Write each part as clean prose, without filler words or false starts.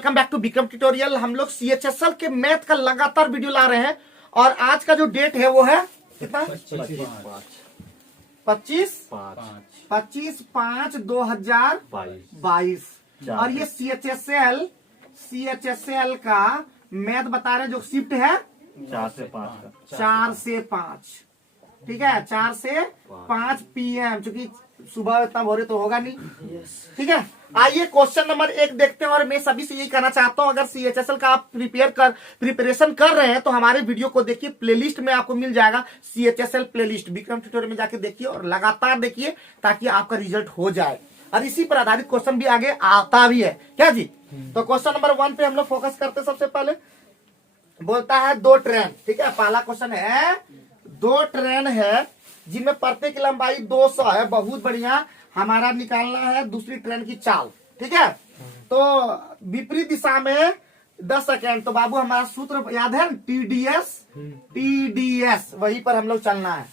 Welcome back to Vikram tutorial. हम लोग CHSL के मैथ का लगातार वीडियो ला रहे हैं और आज का जो डेट है वो है कितना? 25/5/2022 और ये CHSL का मैथ बता रहे हैं जो शिफ्ट है 4 से 5, ठीक है, 4 से 5 PM, क्योंकि सुबह इतना भोरे तो होगा नहीं, ठीक है। आइए क्वेश्चन नंबर 1 देखते हैं और मैं सभी से यही कहना चाहता हूं, अगर CHSL का आप प्रिपरेशन कर रहे हैं तो हमारे वीडियो को देखिए, प्लेलिस्ट में आपको मिल जाएगा CHSL प्लेलिस्ट, विक्रम ट्यूटोरियल में जाके देखिए और लगातार देखिए ताकि आपका रिजल्ट हो जाए और इसी पर आधारित क्वेश्चन भी आगे आता भी है क्या जी। तो क्वेश्चन नंबर 1 पे हम लोग फोकस करते हैं। सबसे पहले बोलता है 2 ट्रेन, ठीक है, पहला क्वेश्चन है 2 ट्रेन है जिनमें प्रत्येक की लंबाई 200 है, बहुत बढ़िया। हमारा निकालना है दूसरी ट्रेन की चाल, ठीक है। तो विपरीत दिशा में 10 सेकेंड, तो बाबू हमारा सूत्र याद है TDS, वही पर हम लोग चलना है।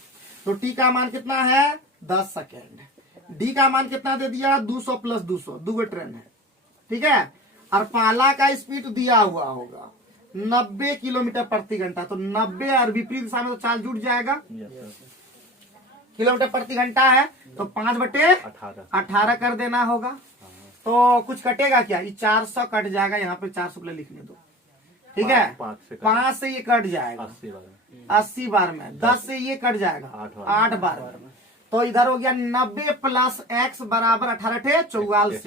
तो T का मान कितना है 10 सेकेंड, D का मान कितना दे दिया 200 + 200, 2 ट्रेन है, ठीक है। और पहला का स्पीड दिया हुआ होगा 90 किलोमीटर प्रति घंटा, तो 90 और विपरीत दिशा में तो चाल जुट जाएगा, किलोमीटर प्रति घंटा है तो 5/18 कर देना होगा। तो कुछ कटेगा क्या, ये 400 कट जाएगा, यहाँ पे 400 लिखने दो, ठीक है। 5 से ये कट जाएगा 80 बार में, 10 से ये कट जाएगा 8 बार में, तो इधर हो गया 90 + x बराबर 18 44,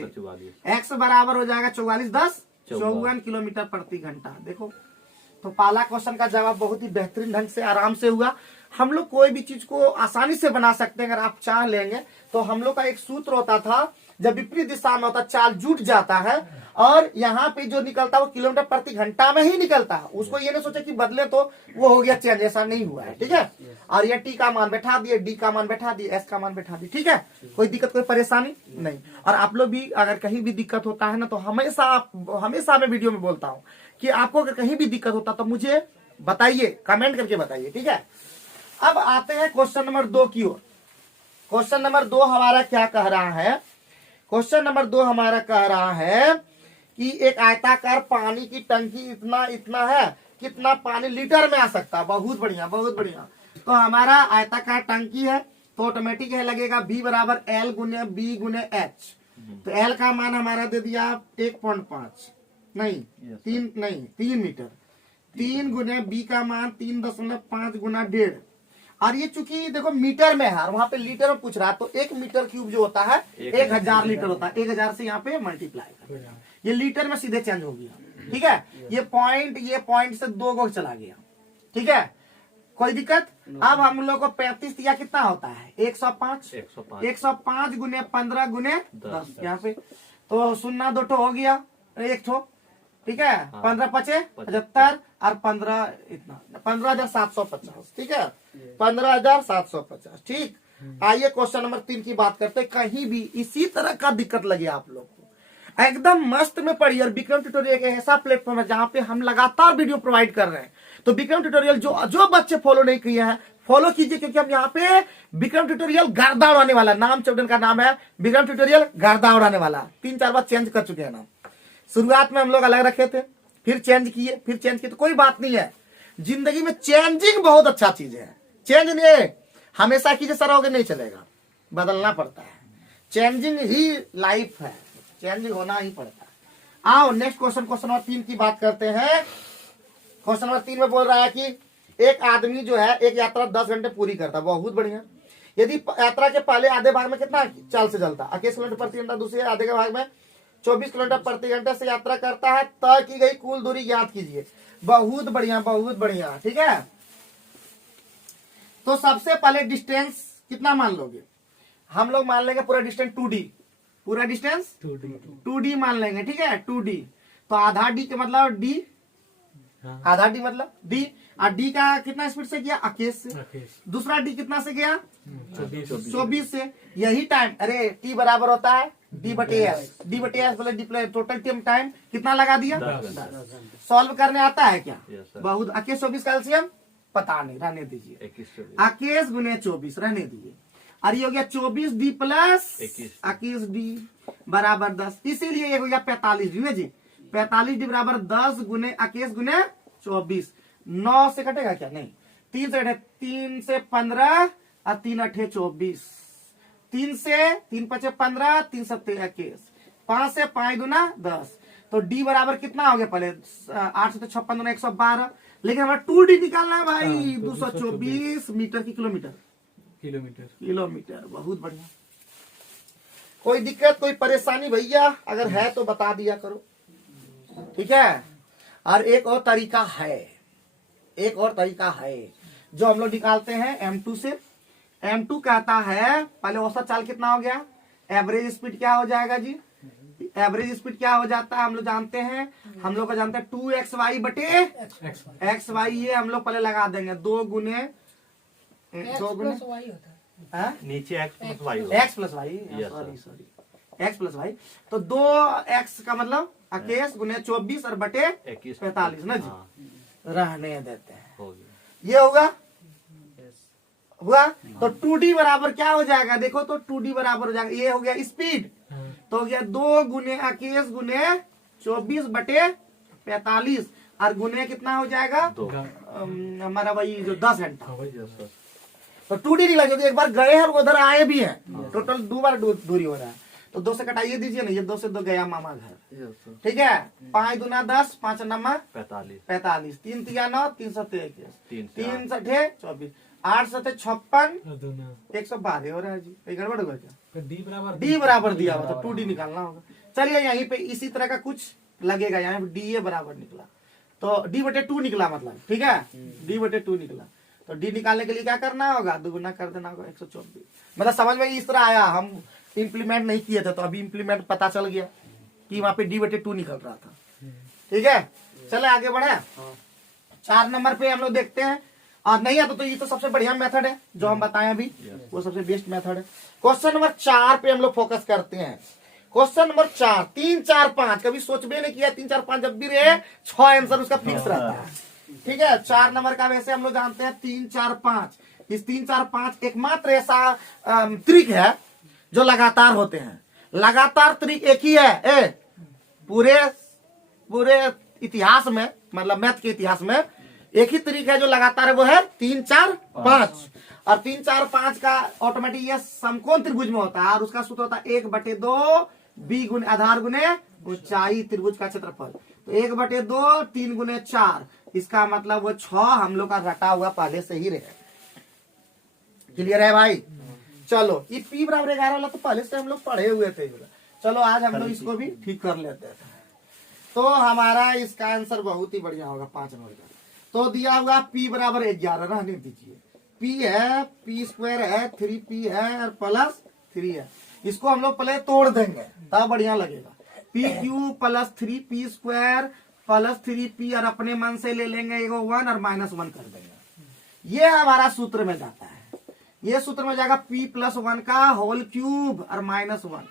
x बराबर हो जाएगा 44 10 54 किलोमीटर प्रति घंटा। देखो तो पहला क्वेश्चन का जवाब बहुत ही बेहतरीन ढंग से आराम से हुआ। हम लोग कोई भी चीज को आसानी से बना सकते हैं अगर आप चाह लेंगे। तो हम लोग का एक सूत्र होता था, जब विपरीत दिशा में होता चाल जुट जाता है और यहाँ पे जो निकलता है वो किलोमीटर प्रति घंटा में ही निकलता है, उसको ये नहीं सोचा कि बदले तो वो हो गया चेंज, ऐसा नहीं हुआ है, ठीक है। और ये T का मान बैठा दिए, D का मान बैठा दिए, S का मान बैठा दिए, ठीक है। कोई दिक्कत कोई परेशानी नहीं। और आप लोग भी अगर कहीं भी दिक्कत होता है ना तो हमेशा मैं वीडियो में बोलता हूँ कि आपको अगर कहीं भी दिक्कत होता तो मुझे बताइए, कमेंट करके बताइए, ठीक है। अब आते हैं क्वेश्चन नंबर 2 की ओर। क्वेश्चन नंबर 2 हमारा क्या कह रहा है, क्वेश्चन नंबर 2 हमारा कह रहा है कि एक आयताकार पानी की टंकी इतना है, कितना पानी लीटर में आ सकता है। बहुत बढ़िया, बहुत बढ़िया। तो हमारा आयताकार टंकी है तो ऑटोमेटिक है लगेगा B बराबर L गुने B गुने H। तो L का मान हमारा दे दिया 1.5 नहीं 3 मीटर, 3 गुने B का मान 3.5 गुना 1.5। और ये चूंकि देखो मीटर में है और वहां पे लीटर में पूछ रहा है, तो 1 मीटर क्यूब जो होता है 1000 लीटर होता है, 1000 से यहाँ पे मल्टीप्लाई कर, ये लीटर में सीधे चेंज हो गया, ठीक है। ये पॉइंट से 2 गो चला गया, ठीक है, कोई दिक्कत। अब हम लोग को 35 या कितना होता है 105 गुने 15 गुने 10, यहाँ पे तो 0 2 हो गया 1 ठो, ठीक है। 15 5 75 और 15 इतना 15,750, ठीक है, 15,750, ठीक। आइए क्वेश्चन नंबर 3 की बात करते हैं। कहीं भी इसी तरह का दिक्कत लगे आप लोग को, एकदम मस्त में पढ़िए। और विक्रम ट्यूटोरियल एक ऐसा प्लेटफॉर्म है जहां पे हम लगातार वीडियो प्रोवाइड कर रहे हैं। तो विक्रम ट्यूटोरियल जो बच्चे फॉलो नहीं किए हैं फॉलो कीजिए, क्योंकि हम यहाँ पे विक्रम ट्यूटोरियल गर्दा उड़ाने वाला, नाम चैप्टर का नाम है विक्रम ट्यूटोरियल गर्दा उड़ाने वाला। 3-4 बार चेंज कर चुके हैं नाम। शुरुआत में हम लोग अलग रखे थे, फिर चेंज किए, तो कोई बात नहीं है। जिंदगी में चेंजिंग बहुत अच्छा चीज है। चेंज नहीं है हमेशा कीजिए सर होगे नहीं चलेगा, बदलना पड़ता है। चेंजिंग ही लाइफ है, चेंजिंग होना ही पड़ता है। आओ नेक्स्ट क्वेश्चन नंबर 3 की बात करते हैं। क्वेश्चन नंबर 3 में बोल रहा है कि एक आदमी जो है एक यात्रा 10 घंटे पूरी करता है। बहुत बढ़िया। यदि यात्रा के पहले आधे भाग में कितना चाल से चलता 21 किलोमीटर प्रति घंटा, दूसरे आधे के भाग में 24 किलोमीटर प्रति घंटे से यात्रा करता है, तय की गई कुल दूरी ज्ञात कीजिए। बहुत बढ़िया, बहुत बढ़िया, ठीक है। तो सबसे पहले डिस्टेंस कितना मान लोगे, हम लोग मान लेंगे पूरा डिस्टेंस 2D, पूरा डिस्टेंस 2D मान लेंगे, ठीक है, 2D। तो आधा D का मतलब D, आधा D मतलब D, और D का कितना स्पीड से गया 21 से, दूसरा D कितना से गया 24 से। यही टाइम, अरे T बराबर होता है D/S बोले टोटल टाइम कितना लगा दिया 10। सॉल्व करने आता है क्या? बहुत। 21 24 का एलसीएम पता नहीं, रहने दीजिए। 21 गुने 24 रहने दीजिए। और ये हो गया 24D + 21D बराबर 10, इसीलिए ये हो गया 45D ना जी। 45 डी बराबर 10 गुने 21 गुने 24। 9 से कटेगा क्या? नहीं। 3 से 15 और 3 अठे 24। 3 से 3 पचे 15, 3 सत्ते 21, 5 से 5 गुना 10। तो डी बराबर कितना हो गया? पहले 8 से 56 गुना 112, लेकिन हमारा 2D निकालना है भाई। 224 मीटर की किलोमीटर? किलोमीटर। बहुत बढ़िया। कोई दिक्कत, कोई परेशानी भैया? अगर है तो बता दिया करो, ठीक है। और एक और तरीका है, जो हम लोग निकालते हैं M2 से। M2 कहता है, पहले औसत चाल कितना हो गया? एवरेज स्पीड क्या हो जाएगा जी? एवरेज स्पीड क्या हो जाता है? हम लोग जानते हैं 2xy बटे xy। ये हम लोग पहले लगा देंगे। 2 गुने नीचे x plus y sorry x plus y. तो 2x का मतलब 21 गुने 24 और बटे 45 ना जी। रहने देते हैं, ये होगा। हुआ तो 2D बराबर क्या हो जाएगा? देखो तो 2D बराबर हो जाएगा, ये हो गया स्पीड, तो हो गया 2 गुने 21 गुने 24 बटे 45 और गुने कितना हो जाएगा? हमारा वही जो 10 घंटा। तो 2D निकला, क्योंकि एक बार गए हैं और उधर आए भी हैं। टोटल 2 बार दूरी हो रहा है। तो 2 से कटाइए दीजिए ना, ये 2 से 2 गया मामा घर, ठीक है। 5 दूना 10, 5 नमा 45, 3 तिया 9, 3 सत्ते 21, 3 सठे 24, 8 सत्ते 56, 112 हो रहा है जी। गड़बड़ होगा क्या? डी बराबर दिया हुआ, तो 2D निकालना होगा। चलिए यहीं पे इसी तरह का कुछ लगेगा, यहाँ पे डी बराबर निकला, तो डी बटे 2 निकला, मतलब ठीक है। डी बटे 2 निकला, तो डी निकालने के लिए क्या करना होगा? दुगुना कर देना होगा 124। मतलब समझ में इस तरह आया, हम इम्प्लीमेंट नहीं किए थे, तो अभी इम्प्लीमेंट पता चल गया कि वहां पे डी बटे 2 निकल रहा था, ठीक है। चले आगे बढ़े। 4 नंबर पे हम लोग देखते हैं, और नहीं आता तो ये तो सबसे बढ़िया मेथड है जो हम बताएं अभी, वो सबसे बेस्ट मेथड है। क्वेश्चन नंबर 4 पे हम लोग फोकस करते हैं। क्वेश्चन नंबर 4, 3 4 5 कभी सोच भी नहीं किया। 3 4 5 जब भी रहे 6 आंसर उसका फिक्स रहता है, ठीक है। 4 नंबर का वैसे हम लोग जानते हैं 3 4 5। इस 3 4 5 एकमात्र ऐसा ट्रिक है जो लगातार होते हैं। लगातार ट्रिक एक ही है पूरे इतिहास में, मतलब मैथ के इतिहास में एक ही तरीका है जो लगातार है, वो है 3 4 5। और 3 4 5 का ऑटोमेटिक ये समकोण त्रिभुज में होता है, और उसका सूत्र होता है 1/2 b गुने आधार गुने ऊंचाई त्रिभुज का क्षेत्रफल। तो 1/2 3 गुने 4, इसका मतलब वो 6 हम लोग का रटा हुआ पहले से ही रहे। क्लियर है भाई? चलो ये p बराबर 11 वाला तो पहले से हम लोग पढ़े हुए थे। चलो आज हम लोग इसको भी ठीक कर लेते हैं। तो हमारा इसका आंसर बहुत ही बढ़िया होगा 5 नंबर का। तो दिया हुआ p बराबर 11 रहने दीजिए। p है, p स्क्वायर है, 3p है और प्लस 3 है। इसको हम लोग पहले तोड़ देंगे तब बढ़िया लगेगा। p³ plus 3p square plus 3p और अपने मन से ले लेंगे एगो 1 और -1 कर देंगे। ये हमारा सूत्र में जाता है। ये सूत्र में जाएगा p + 1 का होल क्यूब और -1।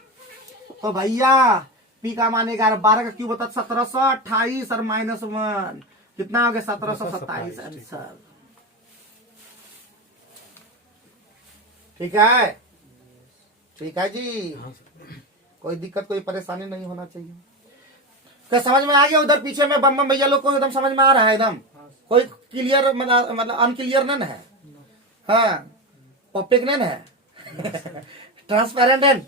तो भैया p का मान 11, 12 का क्यूब होता है 1728 और -1 कितना हो गया? 1727 आंसर। ठीक है, ठीक है जी। कोई दिक्कत कोई परेशानी नहीं होना चाहिए। क्या समझ में आ गया? उधर पीछे में बम भैया लोग को एकदम समझ में आ रहा है? एकदम कोई क्लियर मतलब अनक्लियर नहीं है? हाँ, ओपेक नहीं है, ट्रांसपेरेंट है।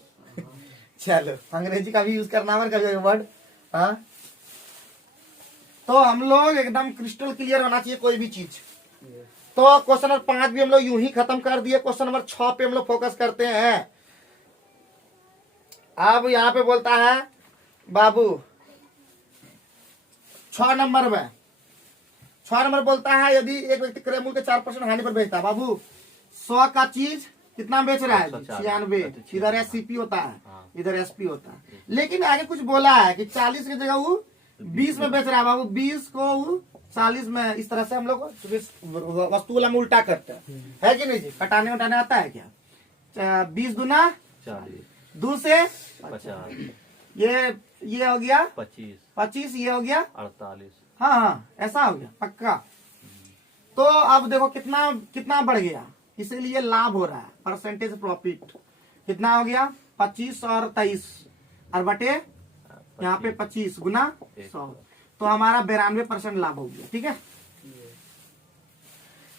चलो अंग्रेजी का भी यूज करना है कभी वर्ड। हाँ, तो हम लोग एकदम क्रिस्टल क्लियर होना चाहिए कोई भी चीज। तो क्वेश्चन नंबर 5 भी हम लोग यूं ही खत्म कर दिए। क्वेश्चन नंबर 6 पे हम लोग फोकस करते हैं। अब यहाँ पे बोलता है बाबू 6 नंबर में, 6 नंबर बोलता है यदि एक व्यक्ति क्रय मूल्य के 4% हानि पर बेचता है। बाबू 100 का चीज कितना बेच रहा है? 96। इधर एससीपी होता है, इधर एसपी होता है। लेकिन आगे कुछ बोला है कि 40 की जगह वो 20 में बेच रहा है। बाबू 20 को वो 40 में, इस तरह से हम लोग वस्तु वाला में उल्टा करते हैं, है कि नहीं जी? कटाने उठाने आता है क्या? 20 दूना 40, 2 से 50, ये हो गया 25, ये हो गया 48। हाँ हाँ, ऐसा हो गया पक्का। तो अब देखो कितना बढ़ गया, इसीलिए लाभ हो रहा है। परसेंटेज प्रॉफिट कितना हो गया? 25 और 23 और बटे यहाँ पे 25 गुना 100, तो हमारा 92% लाभ हो गया। ठीक है,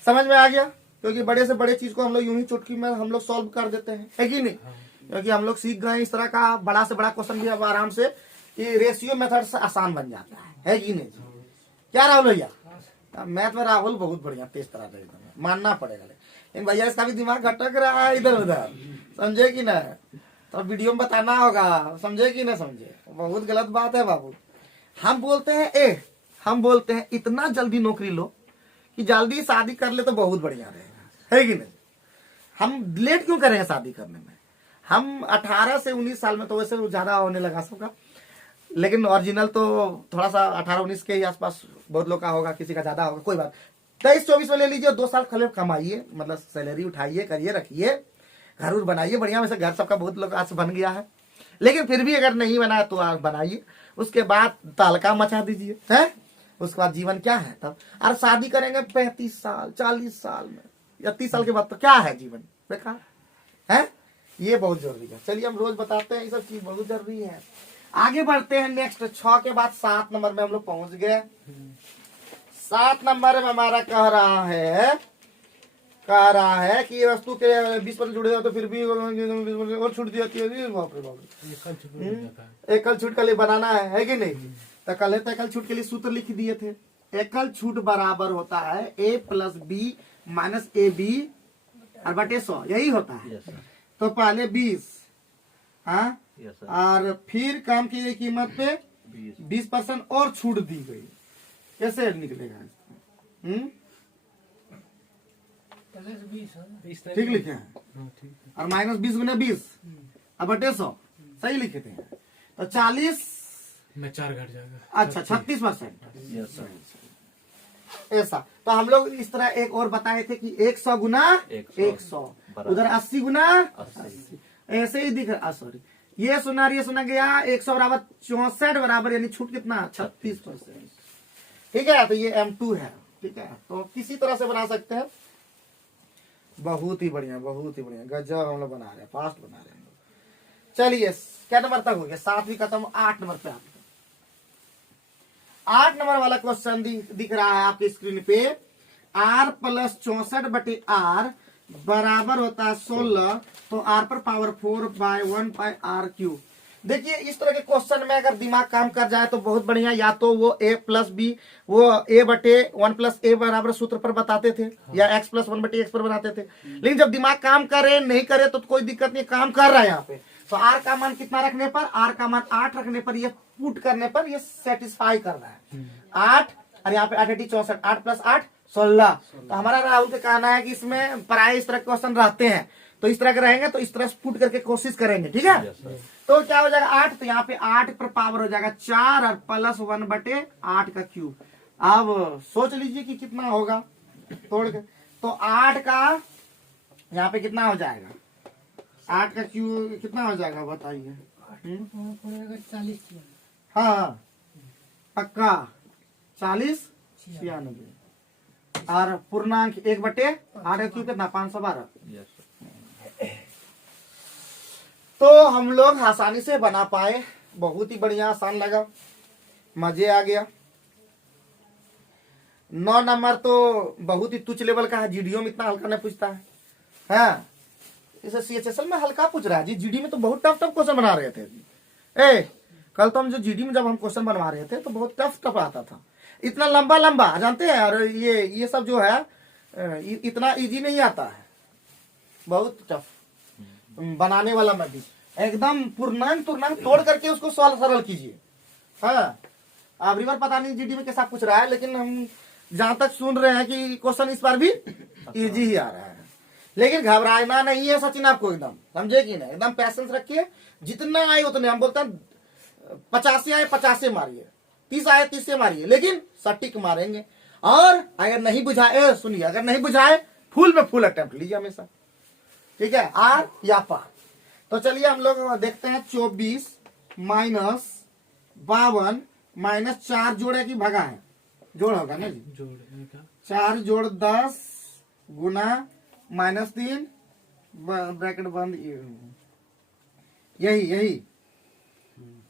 समझ में आ गया? क्योंकि बड़े से बड़े चीज को हम लोग यूं ही चुटकी में हम लोग सॉल्व कर देते हैं, है कि नहीं? क्योंकि हम लोग सीख गए इस तरह का बड़ा से बड़ा क्वेश्चन भी अब आराम से कि रेशियो मेथड से आसान बन जाता है कि नहीं? क्या राहुल भैया? मैथ में राहुल बहुत बढ़िया तेज तरह से मानना पड़ेगा, लेकिन भैया इसका भी दिमाग भटक रहा है इधर उधर, समझे कि ना? तो वीडियो में बताना होगा, समझे कि ना समझे? बहुत गलत बात है बाबू। हम बोलते हैं इतना जल्दी नौकरी लो कि जल्दी शादी कर ले तो बहुत बढ़िया रहेगा, है कि नहीं? हम लेट क्यों करें शादी करने में? हम 18 से 19 साल में तो वैसे ज्यादा होने लगा सबका, लेकिन ओरिजिनल तो थोड़ा सा 18-19 के ही आसपास बहुत लोग का होगा, किसी का ज्यादा होगा, कोई बात। 23-24 में ले लीजिए, 2 साल खले कमाइए, मतलब सैलरी उठाइए, करिए, रखिए, घर उर बनाइए बढ़िया। वैसे घर सबका बहुत लोग आज बन गया है, लेकिन फिर भी अगर नहीं बना तो आप बनाइए, उसके बाद तालका मचा दीजिए, है? उसके बाद जीवन क्या है तब? और शादी करेंगे 35 साल 40 साल में या 30 साल के बाद, तो क्या है जीवन? बेकार है। ये बहुत जरूरी है। चलिए हम रोज बताते हैं, ये सब चीज बहुत जरूरी है। आगे बढ़ते हैं। नेक्स्ट 6 के बाद 7 नंबर में हम लोग पहुंच गए। 7 नंबर में हमारा कह रहा है कि वस्तु के 20% जुड़े हो तो फिर भी और छूट दी जाती है। बाप रे बाप, एकल छूट के लिए बनाना है कि नहीं? तो कल एकल छूट के लिए सूत्र लिख दिए थे। एकल छूट बराबर होता है a plus b minus a b और बटे 100, यही होता है। तो पहले 20, हाँ, और फिर काम की गई कीमत पे 20% और छूट दी गई। कैसे निकलेगा? ठीक लिखे हैं, और माइनस 20 गुना 20 और बटे 100 सही लिखे थे। तो 40 में 4 घट जाएगा। अच्छा 36% ऐसा। तो हम लोग इस तरह एक और बताए थे कि 100 गुना 100, उधर 80 गुना 80, ऐसे ही दिख रहा। सॉरी, ये सुना गया 100 बराबर 64 बराबर, यानी छूट कितना? 36%। ठीक है, तो ये M2 है। ठीक है, तो किसी तरह से बना सकते हैं। बहुत ही बढ़िया, बहुत ही बढ़िया, गजब हम लोग बना रहे हैं, फास्ट बना रहे हैं हम लोग। चलिए क्या नंबर तक हो गया? 7 भी खत्म, 8 नंबर पे आपको 8 नंबर वाला क्वेश्चन दिख रहा है आपकी स्क्रीन पे। R प्लस 64 बटे R बराबर होता है 16, तो R पर power 4 by 1 by R cube. देखिए इस तरह के क्वेश्चन में अगर दिमाग काम कर जाए तो बहुत बढ़िया। या तो वो a प्लस बी, वो a बटे 1 प्लस ए बराबर सूत्र पर बताते थे, या x प्लस 1 बटे x पर बनाते थे। लेकिन जब दिमाग काम करे नहीं करे तो कोई दिक्कत नहीं, काम कर रहा है यहाँ पे। तो r का मान कितना रखने पर? r का मान 8 रखने पर, ये पुट करने पर ये सेटिस्फाई कर रहा है। 8 और यहाँ पे 8 64, 8 प्लस 8 16। तो हमारा राहुल का कहना है कि इसमें प्राय इस तरह के क्वेश्चन रहते हैं, तो इस तरह के रहेंगे तो इस तरह से पुट करके कोशिश करेंगे। ठीक है, तो क्या हो जाएगा? 8, तो यहाँ पे 8 पर पावर हो जाएगा 4 और प्लस 1 बटे 8 का क्यूब। अब सोच लीजिए कि कितना होगा तोड़ के। तो 8 का यहाँ पे कितना हो जाएगा? 8 का क्यूब कितना हो जाएगा बताइए? 40। हाँ पक्का 40 96 और पूर्णांक 1 बटे 8 का क्यूब कितना? 512। तो हम लोग आसानी से बना पाए, बहुत ही बढ़िया, आसान लगा, मजे आ गया। 9 नंबर तो बहुत ही तुच्छ लेवल का है, जीडीओ में इतना हल्का नहीं पूछता है। हाँ, इसे सीएचएसएल में हल्का पूछ रहा है जी, जीडी में तो बहुत टफ क्वेश्चन बना रहे थे। कल तो हम जो जीडी में जब हम क्वेश्चन बनवा रहे थे तो बहुत टफ आता था, इतना लंबा जानते हैं। और ये सब जो है इतना इजी नहीं आता है, बहुत टफ बनाने वाला मैं भी एकदम पूर्णांक तोड़ करके उसको सरल कीजिए। हाँ, अब रिवर पता नहीं जीडी में कैसा पूछ रहा है, लेकिन हम जहां तक सुन रहे हैं कि क्वेश्चन इस बार भी इजी ही आ रहा है। लेकिन घबराना नहीं है सचिन आपको, एकदम समझे कि नहीं? एकदम पैसेंस रखिए, जितना आए उतने। हम बोलते हैं 50 आए 50 से मारिए, 30 आए 30 से मारिए, लेकिन सटीक मारेंगे। और अगर नहीं बुझाए, सुनिए, अगर नहीं बुझाए फुल में फुल अटेम्प्ट लीजिए हमेशा। ठीक है, आर या पार। तो चलिए हम लोग देखते हैं। 24 माइनस 52 माइनस 4 जोड़े की भगा है, जोड़ होगा ना जी? जोड़ 4 जोड़ 10 गुना -3 ब्रैकेट बंद, यही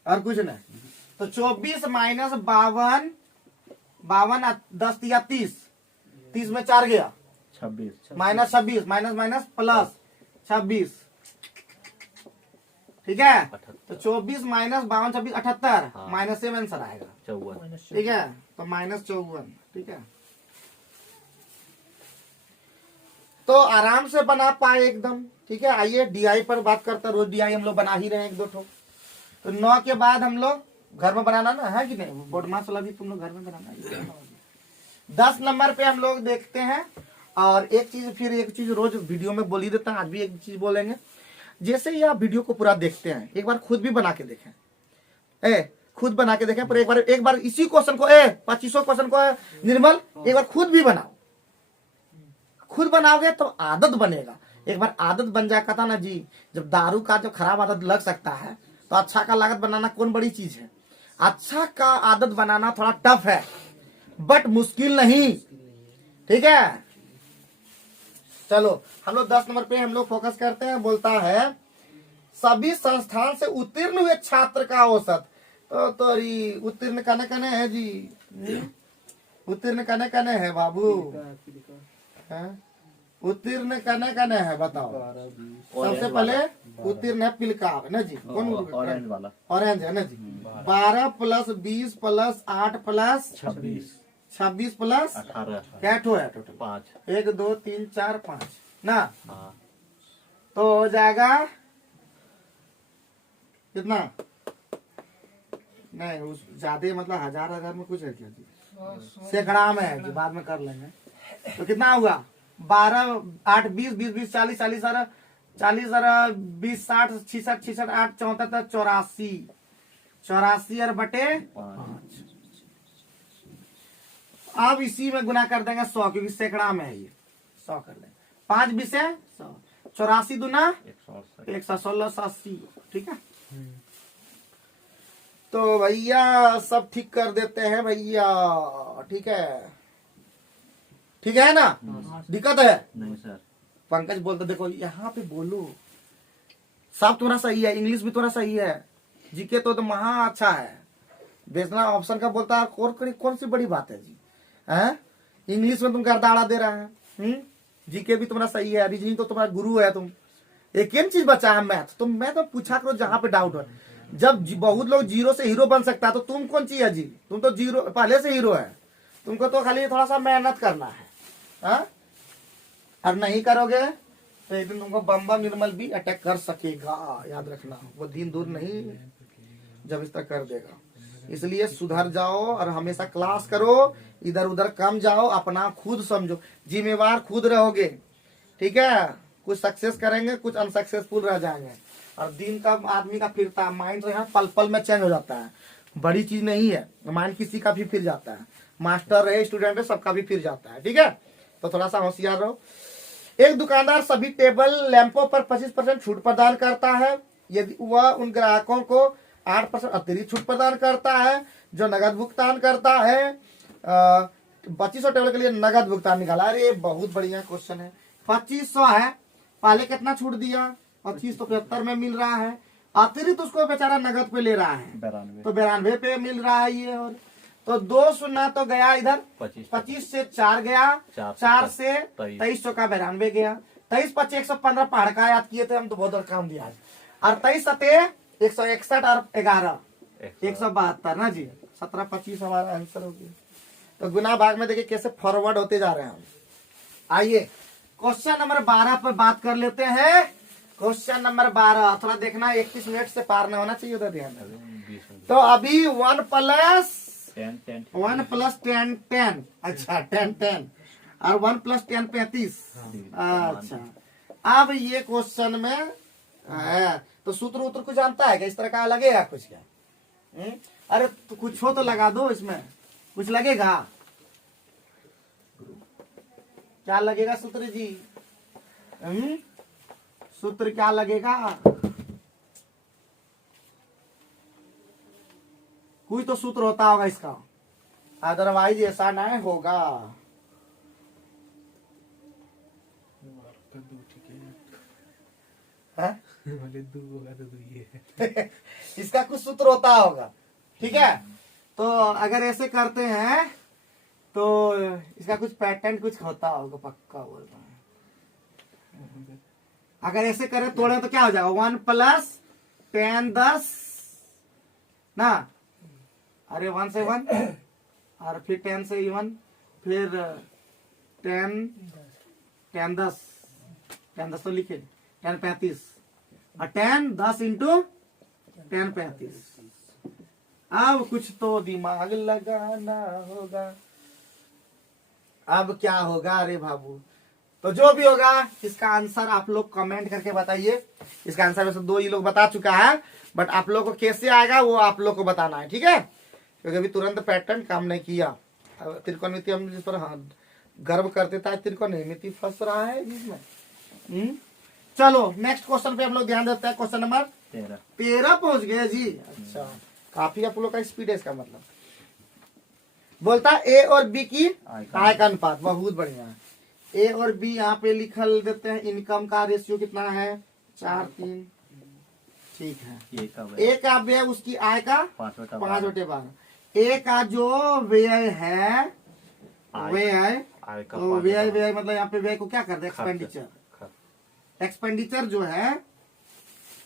और कुछ नहीं। तो 24 माइनस 52, 52 10 दिया 30, 30 में 4 गया 26 माइनस 26, माइनस माइनस प्लस 26, ठीक है। तो 24 माइनस 52 26 78, हाँ। माइनस से आंसर आएगा, 54 ठीक है। तो -54, ठीक है। तो आराम से बना पाए एकदम, ठीक है। आइए डीआई पर बात करते हैं, रोज डीआई हम लोग बना ही रहे हैं 1-2 ठो। तो 9 के बाद हम लोग घर में बनाना ना है कि नहीं, बोर्ड मास वाला भी तुम लोग घर में बनाना है। 10 नंबर पे हम लोग देखते हैं। और एक चीज रोज वीडियो में बोल ही देता हूं, आज भी एक चीज बोलेंगे। जैसे ही आप वीडियो को पूरा देखते हैं, एक बार खुद भी बना के देखें, खुद बना के देखें। पर एक बार इसी क्वेश्चन को 2500 क्वेश्चन को निर्मल एक बार खुद भी बनाओ। खुद बनाओगे तो आदत बनेगा। एक बार आदत बन जाएगा था ना जी, जब दारू का जब खराब आदत लग सकता है, तो अच्छा का लागत बनाना कौन बड़ी चीज है। अच्छा का आदत बनाना थोड़ा टफ है, बट मुश्किल नहीं, ठीक है। चलो हम लोग 10 नंबर पे हम लोग फोकस करते हैं। बोलता है सभी संस्थान से उत्तीर्ण हुए छात्र का औसत। तो तोरी उत्तीर्ण कने कने है जी, उत्तीर्ण कने कने है बाबू, हैं? उत्तीर्ण कने कने है बताओ। सबसे पहले उत्तीर्ण है पिलकाव ना जी, कौन ऑरेंज वाला, ऑरेंज है ना जी। 12 + 20 + 8 + 26 26 + 18 क्या ठो है टोटल, 5 1 2 3 4 5 ना। हाँ तो हो जाएगा कितना, नहीं उस ज्यादा मतलब हजार में कुछ है क्या जी, सैकड़ा में है जी, बाद में कर लेंगे। तो कितना हुआ, 12 8 20 20 20 40 40 40 20 60 66 66 8 74 84 84 और बटे 5 अब इसी में गुना कर देंगे 100, क्योंकि सैकड़ा में है ये, 100 कर देंगे। 5 20 100, 84 दूना 168 116 80, ठीक है। तो भैया सब ठीक कर देते हैं भैया, ठीक है, ठीक है ना, दिक्कत है। नहीं सर, पंकज बोलते देखो यहाँ पे बोलो, सब तुम्हारा सही है, इंग्लिश भी तुम्हारा सही है, जीके तो महा अच्छा है। बेचना ऑप्शन का बोलता है, कौन सी बड़ी बात है जी, हैं? इंग्लिश में तुम गर्दाड़ा दे रहा है, जीके भी तुम्हारा सही है, रीजनिंग तो तुम्हारा गुरु है तुम। एक चीज बचा है मैथ, तुम मैथ में पूछा करो जहां पे डाउट हो। जब बहुत लोग 0 से हीरो बन सकता है, तो तुम कौन सी है जी, तुम तो 0 पहले से हीरो है, तुमको तो खाली थोड़ा सा मेहनत करना है, हाँ? और नहीं करोगे तो एक दिन तुमको बम्बा निर्मल भी अटैक कर सकेगा, याद रखना। वो दिन दूर नहीं जब इस तरह कर देगा। इसलिए सुधर जाओ और हमेशा क्लास करो, इधर उधर कम जाओ, अपना खुद समझो, जिम्मेवार खुद रहोगे, ठीक है। कुछ सक्सेस करेंगे, कुछ अनसक्सेसफुल रह जाएंगे। और दिन का आदमी का फिरता है, माइंड तो यहाँ पल पल में चेंज हो जाता है, बड़ी चीज नहीं है। माइंड किसी का भी फिर जाता है, मास्टर रहे स्टूडेंट है, सबका भी फिर जाता है, ठीक है। तो थोड़ा सा होशियार रहो। एक दुकानदार सभी टेबल लैंपों पर 25% छूट प्रदान करता है, यदि वह उन ग्राहकों को 8% अतिरिक्त छूट प्रदान करता है जो नगद भुगतान करता है। 2500 टेबल के लिए नगद भुगतान निकाला। अरे बहुत बढ़िया क्वेश्चन है। 2500 है, पहले कितना छूट दिया, 2575 में मिल रहा है, अतिरिक्त उसको बेचारा नगद पे ले रहा है, 92 तो 92 पे मिल रहा है ये। और तो 2 शून्य तो गया इधर, 25 से 4 गया, 4 से 2300 का 92 गया। 23 25 115 पहाड़ का याद किए थे हम, तो बहुत काम दिया है। और 23 सते 161 और 11 172 ना जी, 17 25 हमारा आंसर हो गया। तो गुना भाग में देखिए कैसे फॉरवर्ड होते जा रहे हैं हम। आइए क्वेश्चन नंबर 12 पर बात कर लेते हैं। क्वेश्चन नंबर 12 थोड़ा देखना, 31 मिनट से पार न होना चाहिए, उधर ध्यान देना। तो अभी 1 + 10 10, अच्छा 10 10 और 1 + 10 35। अच्छा अब ये क्वेश्चन में है, तो सूत्र उत्र कुछ जानता है क्या, इस तरह का लगेगा कुछ क्या? अरे तो कुछ हो तो लगा दो, इसमें कुछ लगेगा क्या, लगेगा सूत्र जी? सूत्र क्या लगेगा? कुछ तो सूत्र होता होगा इसका, अदरवाइज ऐसा नहीं होगा। हैं? वाले 2 होगा तो 2 ही है। इसका कुछ सूत्र होता होगा, ठीक है। तो अगर ऐसे करते हैं तो इसका कुछ पैटर्न कुछ होता होगा, पक्का बोल रहा हूँ। अगर ऐसे करें तोड़े तो क्या हो जाएगा, 1 + 10 10 ना, अरे 1 से 1 और फिर 10 से 1, फिर 10 10 10 10 10 तो लिखे 10 35 और 10 10 इंटू 10 35। अब कुछ तो दिमाग लगाना होगा, अब क्या होगा अरे बाबू। तो जो भी होगा इसका आंसर आप लोग कमेंट करके बताइए। इसका आंसर वैसे 2 ही लोग बता चुका है, बट आप लोग को कैसे आएगा वो आप लोग को बताना है, ठीक है। क्योंकि अभी तुरंत पैटर्न काम नहीं किया। त्रिकोणमिति हम जिस पर हाँ गर्व करते थे, त्रिकोणमिति फंस रहा है जिसमें। चलो नेक्स्ट क्वेश्चन पे हम लोग ध्यान देते हैं। क्वेश्चन नंबर 13 पहुंच गए जी। अच्छा, काफी आप लोग का स्पीड है। इसका मतलब बोलता ए और बी की आय का अनुपात। बहुत बढ़िया। ए और बी यहाँ पे लिखल देते हैं। इनकम का रेशियो कितना है, 4:3। ठीक है। ए का व्यय उसकी आय का 5/12। ए का जो व्यय है व्यय, तो व्यय मतलब यहाँ पे व्यय को क्या कर दे, एक्सपेंडिचर। एक्सपेंडिचर जो है,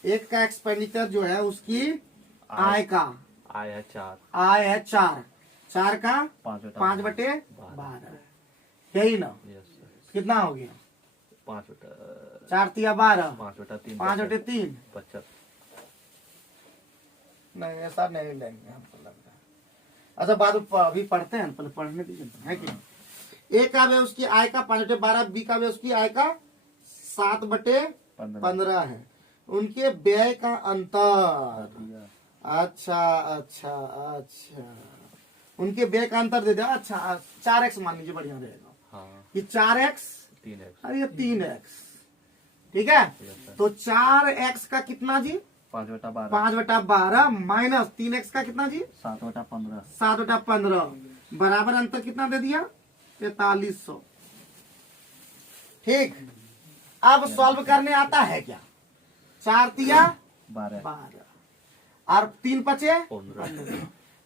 एक का एक्सपेंडिचर जो है उसकी आय का आय है 4, आय है 4, 4 का 5/12, यही ना। कितना हो गया, 4 × 12, 5/3। 25। नहीं ऐसा नहीं लेंगे हमको लग रहा है। अच्छा बाद में अभी पढ़ते हैं, पहले पढ़ने दीजिए, है कि ए का व्यय उसकी आय का 5/12, बी का व्यय उसकी आय का 7/15 है। उनके व्यय का अंतर, अच्छा अच्छा अच्छा, उनके व्यय का अंतर दे दिया। अच्छा 4x मान लीजिए, बढ़िया रहेगा। हाँ, कि 4x 3x, अरे ये 3x, ठीक है। तो 4x का कितना जी, 5/12 माइनस 3x का कितना जी, 7/15 बराबर अंतर कितना दे दिया, 4300। ठीक। अब सॉल्व करने आता है क्या, 4 × 12 और 3 × 5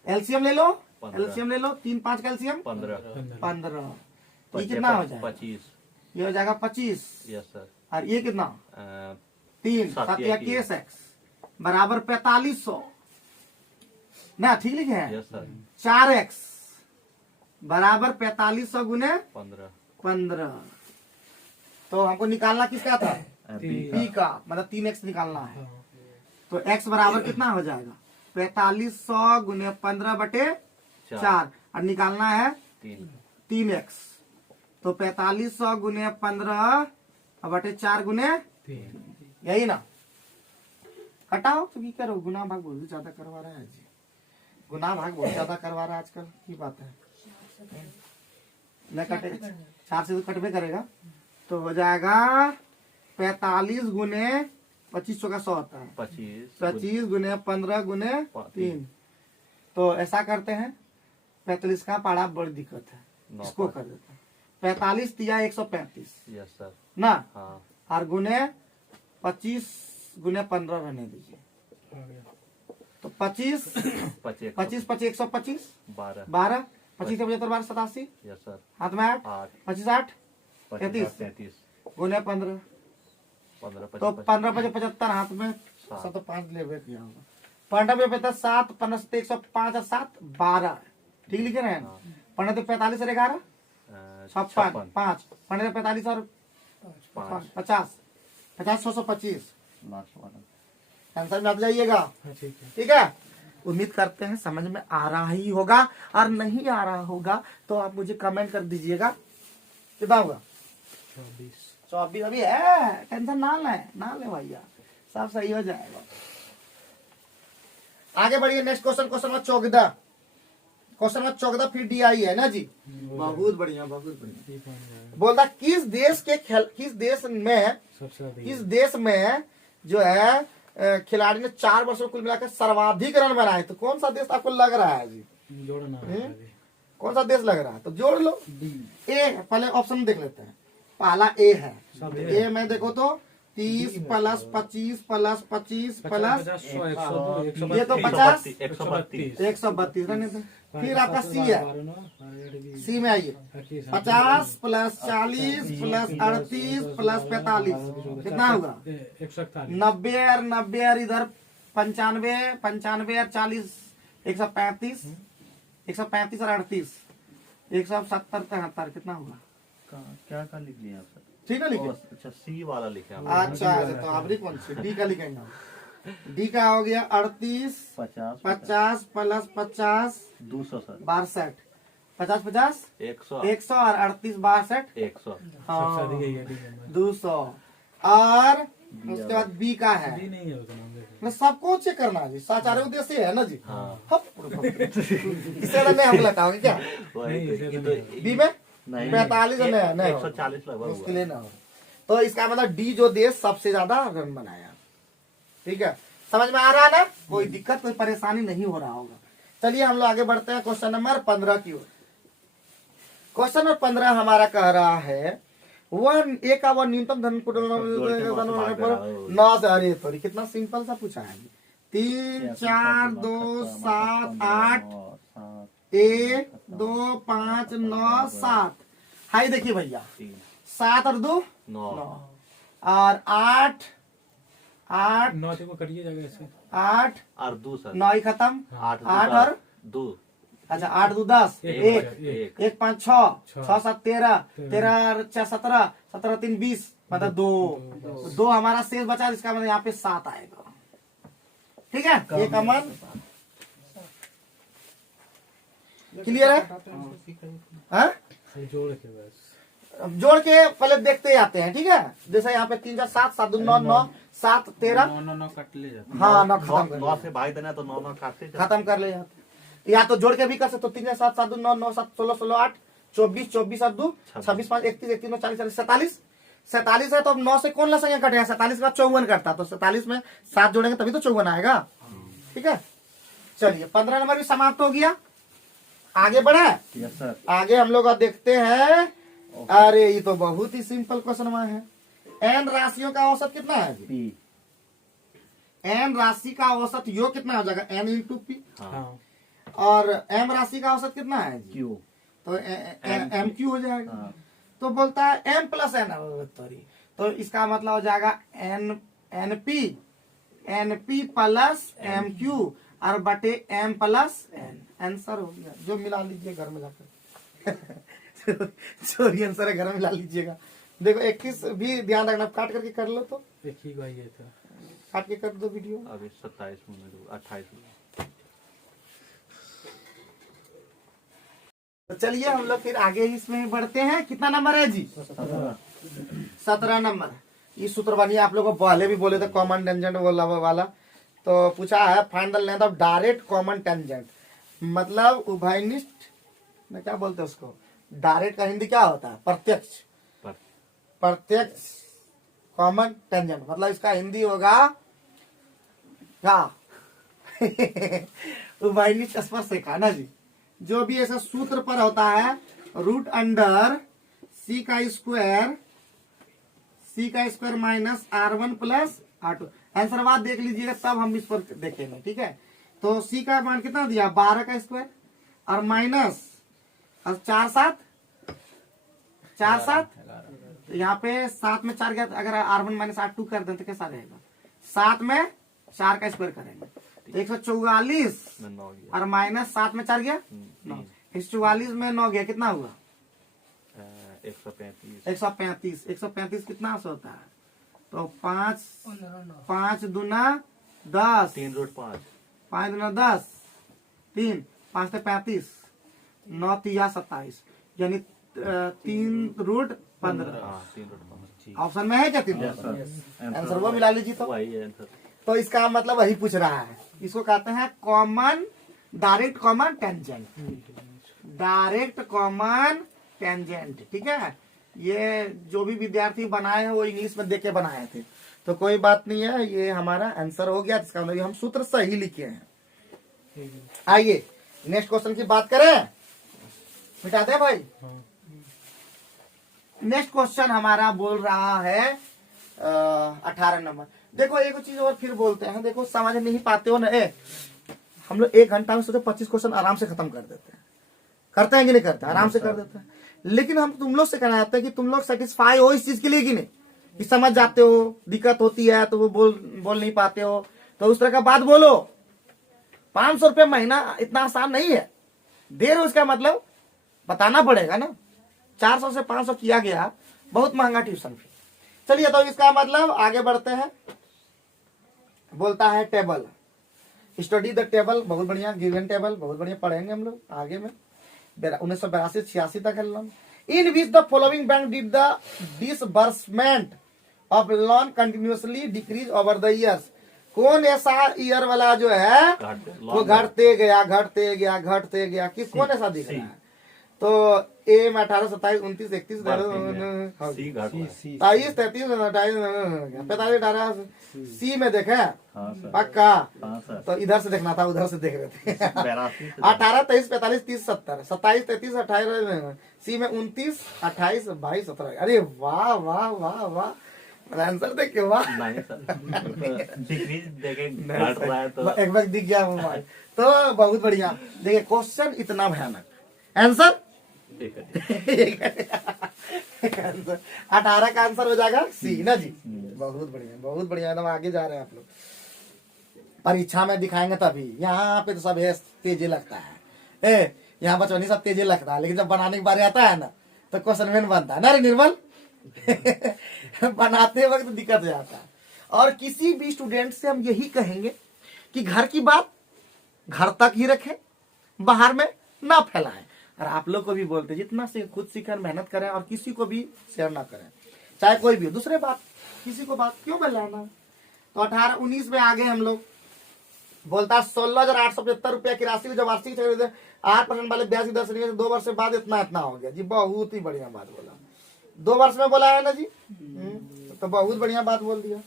एलसीएम ले लो, एलसीएम ले लो, 3 5 का एलसीएम 15। ये कितना हो जाएगा, 25। ये हो जाएगा 25। Yes sir. और ये कितना, 3 7 21x बराबर 4500 ना, ठीक लिखे हैं। Yes sir. 4x बराबर 4500 गुने 15। तो हमको निकालना किसका था, बी का, मतलब 3x निकालना है। तो x बराबर कितना हो जाएगा, 4500 गुने 15/4 और निकालना है 3x। तो 4500 गुने 15/4 गुने 3, यही ना। हटाओ तो क्या करो, गुना भाग बहुत ज्यादा करवा रहा है जी, गुना भाग बहुत ज्यादा करवा रहा है आजकल की बात है। न कटे, 4 से तो कटबे करेगा। तो हो जाएगा 45 गुने 2500 का 100 होता है, 25 गुने 15 गुने 3। तो ऐसा करते हैं, 45 का पारा बड़ी दिक्कत है, इसको कर देते हैं 45 × 135। यस सर ना। हाँ। और गुने 25 गुने 15 रहने दीजिए। तो 25 25 25 125 12 25 से 75 87। Yes sir. हाथ में 8 25 8 33 गुने 15। तो 15 5 75 हाथ में 7 5 ले किया होगा। 15 पे 7 15 से 105 और 7 12, ठीक लिखे रहे हैं। 15 तो 45 और 11 56 5 15 45 और 50 50 625 आंसर में आप जाइएगा। ठीक है, उम्मीद करते हैं समझ में आ रहा ही होगा, और नहीं आ रहा होगा तो आप मुझे कमेंट कर दीजिएगा। कितना होगा, 24 अभी है, टेंशन ना ले भैया, सब सही हो जाएगा। आगे बढ़िए, next question, question number 14। Question number 14 फिर DI है ना जी। बहुत बढ़िया बहुत बढ़िया। बोलता किस देश में जो है खिलाड़ी ने 4 वर्षों कुल मिलाकर सर्वाधिक रन बनाए। तो कौन सा देश आपको लग रहा है जी, जोड़ना है। कौन सा देश लग रहा है, तो जोड़ लो। ए पहले ऑप्शन देख लेते हैं। पहला ए है, ए में देखो तो 30 प्लस 25 प्लस 25 प्लस 50 100 102 132 ये तो 50 132 132 रहने दो। फिर आपका सी है, सी में आइए 50 प्लस 40 प्लस 38 प्लस 45 कितना होगा 141 90 और 90 और इधर 95 95 और 40 135 135 और 38 170 73 कितना होगा क्या क्या लिख लिया आप सर? ठीक है लिखे। अच्छा सी वाला लिखा है। अच्छा तो आपने कौन सी डी का लिखेंगे। डी का हो गया 38 50 50 प्लस 50 200 सर 62 50 50 100 100 और 38 62 100 हाँ शादी गई है ठीक है 200 और उसके बाद बी का है डी नहीं है उसका नाम देखो ना सबको चेक करना है जी साचार्य उद्देश्य है ना जी। हाँ हप, इसे नहीं हम लगाओगे क्या वही नहीं, तो इसे ये तो तो नहीं। बी में नहीं 45 नहीं 140 लगभग उसके हुआ। लिए ना हो। तो इसका मतलब डी जो देश सबसे ज्यादा रन बनाया। ठीक है समझ में आ रहा है ना, कोई दिक्कत कोई परेशानी नहीं हो रहा होगा। चलिए हम लोग आगे बढ़ते हैं क्वेश्चन नंबर 15 की ओर। क्वेश्चन नंबर 15 हमारा कह रहा है वन ए का वन न्यूनतम धन नौ से अरे सॉरी कितना सिंपल सा पूछा है 3 4 2 7 8 1 2 5 9 7 हाई देखिए भैया 7 और 2 9 और 8 8 9 को कटिए जाएगा ऐसे 8 और 2 सर 9 ही खत्म 8 8 और 2 अच्छा 8 2 10 एक 1 1 5 6 6 7 13 13 4 17 17 3 20 मतलब 2 हमारा शेष बचा इसका मतलब यहाँ पे 7 आएगा। ठीक है ये कमन क्लियर है हाँ? जोड़ के बस अब जोड़ के पहले देखते आते हैं। ठीक है जैसे यहाँ पे 3 4 7 7 2 9 9 7 13 9 कट ले जाते हाँ 9 खत्म कर 9 से भाई देना तो 9 9 काटते जाओ। खत्म कर ले जाते या तो जोड़ के भी कर सकते हो 3 7 7 9 9 7 16 16 8 24 24 और 2 26 5 31 31 40 40 47 47 है तो अब 9 से कौन ला संख्या कटेगा 47 के बाद 54 कटता तो 47 में 7 जोड़ेंगे तभी तो 54 आएगा। ठीक है चलिए 15 नंबर भी समाप्त हो गया। आगे बढ़े यस सर आगे हम लोग देखते हैं। अरे ये तो बहुत ही सिंपल क्वेश्चन है। एन राशियों का औसत कितना है जी? पी एन राशि का औसत योग कितना हो जाएगा एन इंटू पी हाँ और एम राशि का औसत कितना है जी? क्यू तो एम क्यू हो जाएगा। हाँ तो बोलता है एम प्लस एन तो इसका मतलब हो जाएगा n n p plus m q और बटे एम प्लस एन। आंसर हो गया जो मिला लीजिए घर में जाकर जो भी आंसर है घर में मिला लीजिएगा। देखो 21 भी ध्यान रखना काट करके कर लो तो एक ही का ये था काट के कर दो वीडियो। अभी 27 में 28 में तो चलिए हम लोग फिर आगे इसमें बढ़ते हैं। कितना नंबर है जी? 17 नंबर। इस सूत्र बनिए आप लोगों को पहले भी बोले थे कॉमन टेंजेंट वाला तो पूछा है find the length of direct common tangent मतलब उभयनिष्ठ में क्या बोलते हैं उसको। डायरेक्ट का हिंदी क्या होता है? प्रत्यक्ष पर प्रत्यक्ष कॉमन टेंजेंट मतलब इसका हिंदी होगा क्या उभयनिष्ठ स्पर्शरेखा ना जी। जो भी ऐसा सूत्र पर होता है रूट अंडर सी का square minus R1 plus R2। Answer बाद देख लीजिएगा तब हम इस पर देखेंगे। ठीक है तो सी का मान कितना दिया 12 का स्क्वायर और माइनस 4 7 तो यहाँ पे 7 में 4 गया अगर R1 माइनस R2 कर दें तो कैसा रहेगा 7 में 4 का स्क्वायर करेंगे तो 144 में 9 गया और माइनस 7 में 4 गया 9 144 में 9 गया कितना हुआ 135 135 कितना से होता है तो 5 दूना 10 3 रूट 5 5 दूना 10 3 5 से 35 9 3 27 यानी 3 रूट 15। हाँ 3 रूट 5 ऑप्शन में है क्या 3 यस सर आंसर वो मिला लीजिए तो। वही है आंसर। तो इसका मतलब वही पूछ रहा है। इसको कहते हैं common direct common tangent direct common tangent. ठीक है ये जो भी विद्यार्थी बनाए हैं वो इंग्लिश में देख के बनाए थे तो कोई बात नहीं है ये हमारा आंसर हो गया। इसका मतलब हम सूत्र सही लिखे हैं। आइए नेक्स्ट क्वेश्चन की बात करें मिटा दे भाई। हाँ नेक्स्ट क्वेश्चन हमारा बोल रहा है 18 नंबर। देखो एक चीज और फिर बोलते हैं, देखो समझ नहीं पाते हो ना, हम लोग 1 घंटा में सोचो 25 क्वेश्चन आराम से खत्म कर देते हैं, करते हैं कि नहीं करते, आराम से कर देते हैं। लेकिन हम तुम लोग से कहना चाहते हैं कि तुम लोग सेटिस्फाई हो इस चीज के लिए कि नहीं, कि समझ जाते हो, दिक्कत होती है तो वो बोल नहीं पाते हो, तो उस तरह का बात बोलो। 500 रुपये महीना इतना आसान नहीं है, देर उसका मतलब बताना पड़ेगा ना। 400 से 500 किया गया, बहुत महंगा ट्यूशन फी। चलिए तो इसका मतलब आगे बढ़ते हैं। बोलता है टेबल, स्टडी द टेबल, बहुत बढ़िया, गिवन टेबल बहुत बढ़िया, पढ़ेंगे हम लोग आगे में। 1982-86 तक है loan. In which the following bank did the disbursement of loan continuously decrease over the years. कौन ऐसा ईयर वाला जो है वो घटते गया घटते गया घटते गया, कि कौन ऐसा दिख रहा है? तो ए में 18, 27, 29, 31, 22, 33, 28, 45, 18, सी में देखे पक्का। तो इधर से देखना था, उधर से देख रहे थे। 18, 23, 45, 30, 70, 27, 33, 28, सी में 29, 28, 22, 17। अरे वाह वाह वाह वाह, आंसर देख के वाह, डिक्रीज देखे घट रहा है तो एक बार दिख गया मोबाइल। तो बहुत बढ़िया। देखिए क्वेश्चन इतना भयानक, आंसर 18 का आंसर हो जाएगा सी ना जी। बहुत बढ़िया बहुत बढ़िया, एकदम आगे जा रहे हैं आप लोग। परीक्षा में दिखाएंगे तभी, यहाँ पे तो सब तेजी लगता है, यहाँ बचपनी सब तेजी लगता है, लेकिन जब बनाने के बारे आता है ना तो क्वेश्चन में बनता है ना रे निर्मल। बनाते वक्त दिक्कत हो जाता है। और किसी भी स्टूडेंट से हम यही कहेंगे कि घर की बात घर तक ही रखें, बाहर में ना फैलाएं। और आप लोग को भी बोलते जितना से खुद सीखकर मेहनत करें और किसी को भी शेयर ना करें, चाहे कोई भी हो। दूसरे बात, किसी को बात क्यों बताना। तो 18, 19 में आ गए हम लोग। बोलता 16,875 रुपया की राशि जब वार्षिक 8% वाले 82.10 2 वर्ष बाद इतना हो गया जी। बहुत ही बढ़िया बात बोला, 2 वर्ष में बोला है ना जी। तो बहुत बढ़िया बात बोल दिया।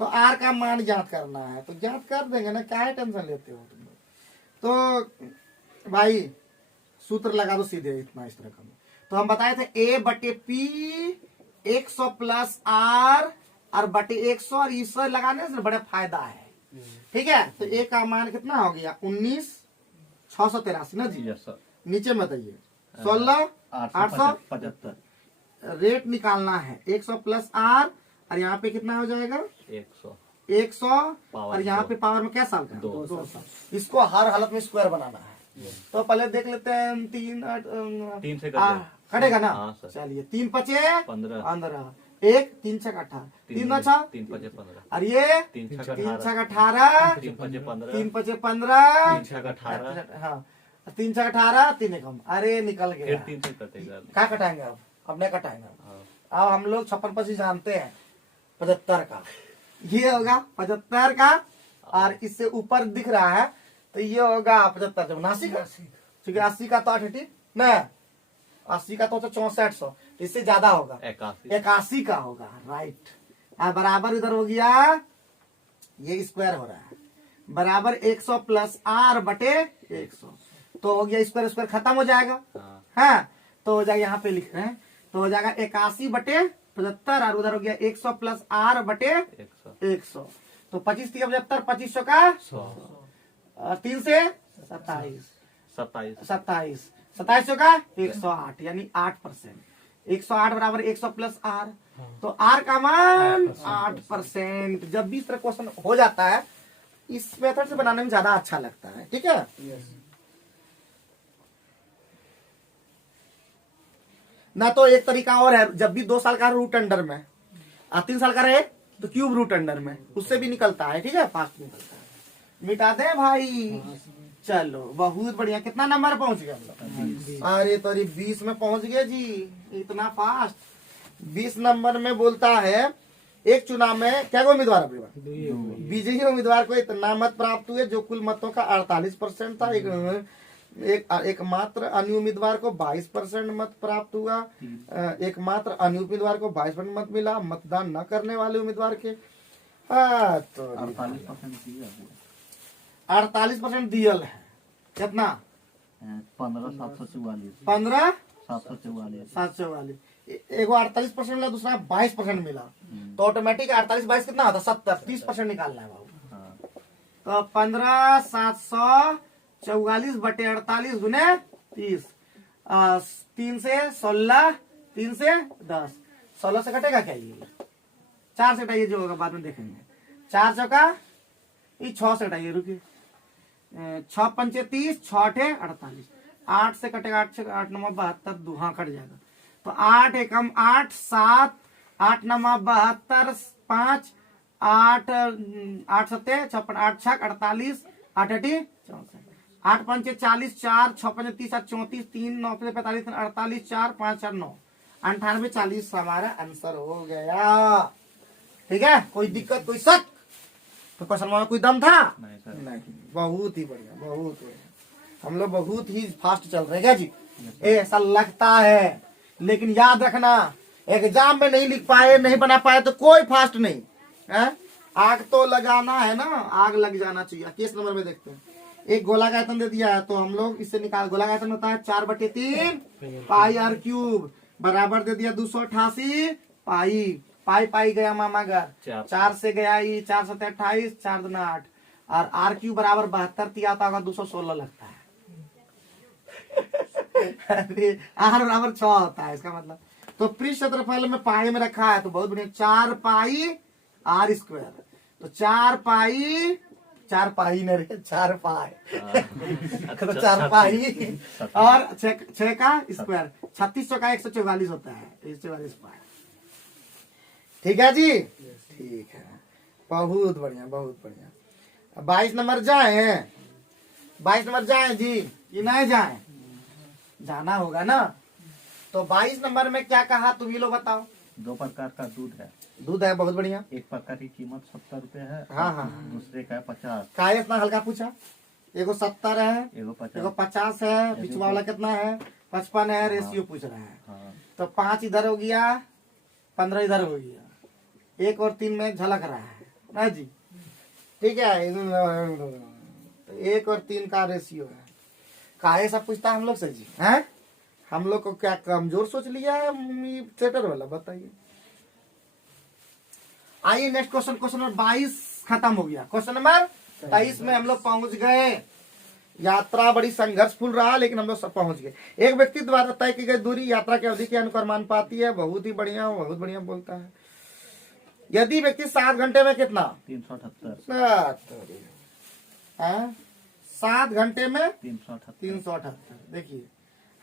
तो आर का मान ज्ञात करना है, तो ज्ञात कर देंगे ना, क्या है टेंशन लेते हो तुम लोग। तो भाई सूत्र लगा दो सीधे, इतना इस तरह का। तो हम बताए थे ए बटे पी 100 प्लस आर और बटे 100, और इस लगाने से बड़ा फायदा है। ठीक है, तो ए का मान कितना हो गया 19,683 ना जी। नीचे में बताइए 16,875 रेट निकालना है। 100 प्लस आर और यहाँ पे कितना हो जाएगा 100 और यहाँ पे पावर में क्या साल का 200। इसको हर हालत में स्क्वायर बनाना है। तो पहले देख लेते हैं 3 से कटेगा ना। चलिए 3 पचे 15, 1 3 6 18, 3 9 6 3 5 15, और ये 3 6 18, 3 5 15, 3 5 15, 3 6 18, हाँ 3 6 18, 3 कम। अरे निकल गया। फिर 3 से कटेगा। क्या कटाएंगे अब नहीं कटाएंगे। अब हम लोग 56 जानते हैं 75 का, ये होगा 75 का, और इससे ऊपर दिख रहा है तो ये होगा 75 जब 89 का, क्योंकि 80 का तो 80 न 80 का तो 6400, इससे ज्यादा होगा 81 का होगा। राइट, बराबर इधर हो गया, ये स्क्वायर हो रहा है, बराबर 100 प्लस आर बटे 100। तो हो गया स्क्वायर स्क्वायर खत्म हो जाएगा। हाँ, तो हो जाएगा, यहाँ पे लिख रहे हैं, तो हो जाएगा 81 बटे 75, और उधर हो गया 100 प्लस आर बटे 100। तो 25 3 75, 2500 का 100, और 3 से 27, 2700 का 108, यानी 8%। 108 बराबर 100 प्लस आर, तो आर का मान 8%। जब भी इस तरह क्वेश्चन हो जाता है, इस मेथड से बनाने में ज्यादा अच्छा लगता है। ठीक है, ना तो एक तरीका और है, जब भी 2 साल का रूट अंडर में, 3 साल का रहे तो क्यूब रूट अंडर में, उससे भी निकलता है। ठीक है, फास्ट निकलता है। मिटा दे भाई। चलो बहुत बढ़िया। कितना नंबर पहुंच गया हम लोग? अरे तो 20 में पहुंच गए जी, इतना फास्ट। 20 नंबर में बोलता है एक चुनाव में क्या उम्मीदवार विजयी उम्मीदवार को इतना मत प्राप्त हुए जो कुल मतों का 48% था। एक मात्र अन्य उम्मीदवार को 22% मत प्राप्त हुआ। एक मात्र अन्य उम्मीदवार को 22% मत मिला। मतदान न करने वाले उम्मीदवार के 48% दियल है। कितना? 15,744, 15,744। एगो 48% मिला, दूसरा 22% मिला, तो ऑटोमेटिक 48 22 कितना होता? 70। 30% निकालना है बाबू। हाँ, तो 15,744 बटे 48 गुने 30, 3 से 16, 3 से 10, 16 से कटेगा क्या? ये 4 से कटाइए, जो होगा बाद में देखेंगे। 4 चौका, ये 6 से कटाइए, रुकिए। 6 पंचे 30, 6 8 48, 8 से कटेगा, 8 से 8 9 72, हाँ कट जाएगा। तो 8 एकम 8, 7, 8 9 72, 5, 8 8 7 56, 8 6 48, 8 8 64, 8 पंचे 40, 4 6 पंचे 30, 8 34, 3 9 से 45, 48, 4 5 4 9 98 40 हमारा आंसर हो गया। ठीक है, कोई दिक्कत, कोई शक? तो क्वेश्चन में कोई दम था? नहीं सर। नहीं, बहुत ही बढ़िया, बहुत बढ़िया। हम लोग बहुत ही फास्ट चल रहे हैं क्या जी? ऐसा लगता है, लेकिन याद रखना, एग्जाम में नहीं लिख पाए, नहीं बना पाए तो कोई फास्ट नहीं है। आग तो लगाना है ना, आग लग जाना चाहिए। किस नंबर में देखते हैं? एक गोला का आयतन दे दिया है, तो हम लोग इससे निकाल, गोला का आयतन होता है 4/3 पाई r क्यूब, बराबर दे दिया 288 पाई। पाई पाई गया मामा घर, 4 से गया ई, 4 7 28, 4 2 8, और r क्यूब बराबर 72 ती आता होगा, 216 लगता है। अरे r बराबर 6 होता है, इसका मतलब। तो पृष्ठ क्षेत्रफल में पाई में रखा है, तो बहुत बढ़िया, 4 पाई r स्क्वायर, तो 4 पाई, 4 पाई न रे, 4 पाई तो 4 पाई और 6 का स्क्वायर, 36 चौका 144 होता है, 144 पाई। ठीक है जी, ठीक है, बहुत बढ़िया, बहुत बढ़िया। 22 नंबर जाए, 22 नंबर जाए जी कि नहीं जाए? जाना होगा ना। तो 22 नंबर में क्या कहा, तुम ही लोग बताओ। 2 प्रकार का दूध है। दूध है, बहुत बढ़िया। एक प्रकार की कीमत 70 रुपए है। हाँ, हाँ। दूसरे का 50। का इतना हल्का पूछा? एगो 70 है, एगो 50। एगो 50 है, बीच वाला कितना है? 55 है, रेशियो पूछ रहा है। हाँ, तो 5 इधर हो गया, 15 इधर हो गया, 1 और 3 में झलक रहा है ना जी। ठीक है, तो 1 और 3 का रेशियो है। काहे सब पूछता है हम लोग से जी? हैं, हम लोग को क्या कमजोर सोच लिया है सेटर वाला? बताइए। आइए नेक्स्ट क्वेश्चन, क्वेश्चन नंबर 22 खत्म हो गया। क्वेश्चन नंबर 23 में हम लोग पहुंच गए। यात्रा बड़ी संघर्षपूर्ण रहा, लेकिन हम लोग सब पहुंच गए। एक व्यक्ति द्वारा तय की गई दूरी यात्रा की अवधि के अनुसार मान पाती है। बहुत ही बढ़िया, बहुत बढ़िया बोलता है। यदि व्यक्ति 7 घंटे में कितना? 378। 7 घंटे में 378। 378। देखिए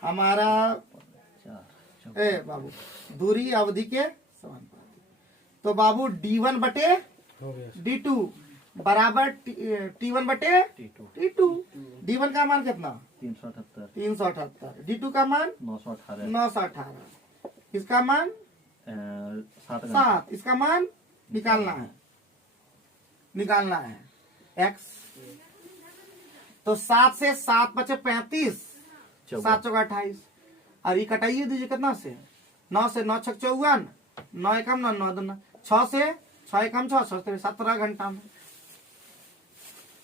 हमारा 4 ए बाबू दूरी अवधि के समानुपाती, तो बाबू D1 बटे हो गया। D2 बराबर T1 बटे T2 T2। D1 का मान कितना? 378। 378। D2 का मान 918। 918। इसका मान 7 घंटे। 7। इसका मान निकालना है, निकालना है x। तो 7 से 7 बचे 35, 7 चौका 28, और ये कटाइए दीजिए कितना से? 9 से 9 छक 54, 9 एकम 9 9 दूना 6 से 6 एकम 6 6 17 घंटा में।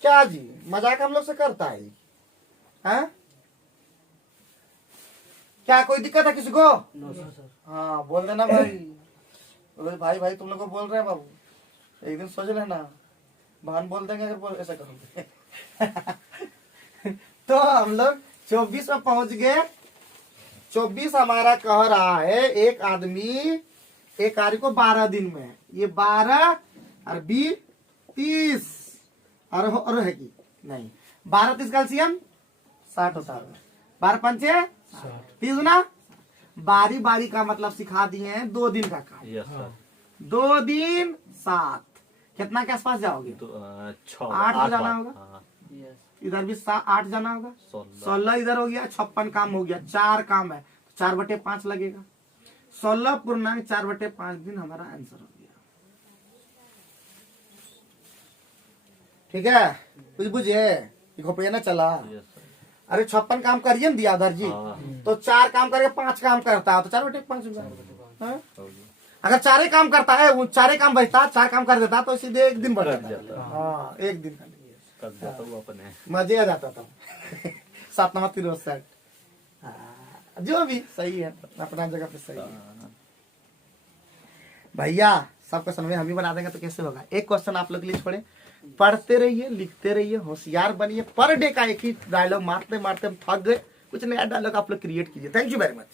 क्या जी मजाक हम लोग से करता है? हैं? क्या कोई दिक्कत है किसी को? हाँ बोल देना भाई। बोले भाई भाई तुम लोग को बोल रहे हैं बाबू, एक दिन सोच लेना, बहन बोल देंगे अगर ऐसा करोगे। तो हम लोग 24 में पहुंच गए। 24 हमारा कह रहा है एक आदमी एक कार्य को 12 दिन में, ये 12 और 20 30 और है कि नहीं? 12 30 कैल्सियम 60 होता है। 12 पंचे 30 ना, बारी बारी का मतलब सिखा दिए हैं। 2 दिन का काम, यस सर। 2 दिन 7 कितना के आसपास जाओगे? 8 को जाना होगा, इधर भी 8 जाना होगा, 16 इधर हो गया, 56 काम हो गया। 4 काम है, 4/5 लगेगा। 16.4/5 दिन हमारा आंसर हो गया। ठीक है, कुछ बुझे खोपड़िया ना चला। अरे 56 काम करिए ना दिया धर जी, तो 4 काम करके 5 काम करता है, तो 4/5 हाँ? अगर 4 ही काम करता है, वो 4 ही काम बचता, 4 काम कर देता तो सीधे 1 दिन बढ़ जाता। हाँ 1 दिन का अपने मजे आ जाता था। 7 नंबर 63। जो भी सही है, अपना जगह पे सही है। भैया सब क्वेश्चन में हम ही बना देंगे तो कैसे होगा। एक क्वेश्चन आप लोग के लिए छोड़े, पढ़ते रहिए, लिखते रहिए, होशियार बनिए। पर डे का एक ही डायलॉग मारते मारते हम थक गए, कुछ नया डायलॉग आप लोग क्रिएट कीजिए। Thank you very much.